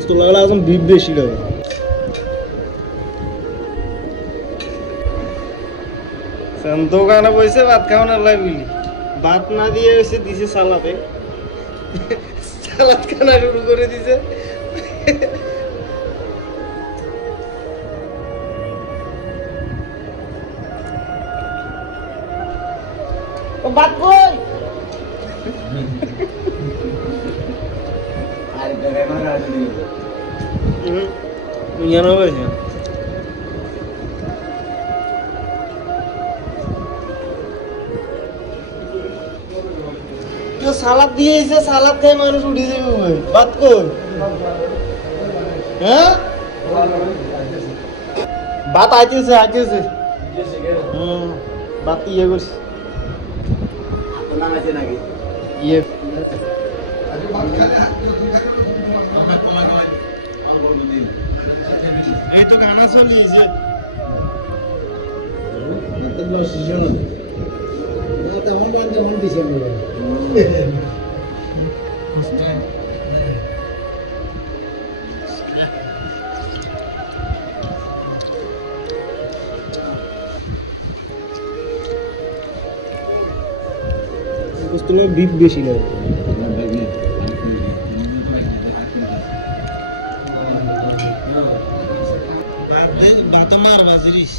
গোস্ত লাগালে এখন বিপ বেশি লাগে। দোকানে বসে ভাত খাওয়ানোর লাই বুঝলি, ভাত না দিয়ে এসে দিছে সালাদে, সালাদ খানা শুরু করে দিছে। ও ভাত কই? আর জায়গায় মানে রাজু দিয়ে ইয়ানো হয়েছে সালাদ দিয়েছে, সালাদ খেয়ে মানুষ উঠে যাবে ভাই। ভাত কই? হ্যাঁ ভাত আইতেছে আইতেছে। ভাত ইয়ে করছে আপনার আছে নাকি ইয়ে এই তো গানা চলিয়েছে। বিপ বেশি লাগে। ভাত মার বাজিরিস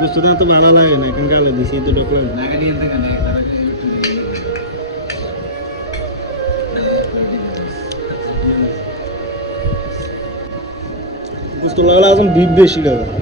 গোস্ত তো ভালো লাগে না, এখন গালে দিছি তো ঢোকলাম। গোস্ত লাগালে এখন বিপ বেশি লাগে।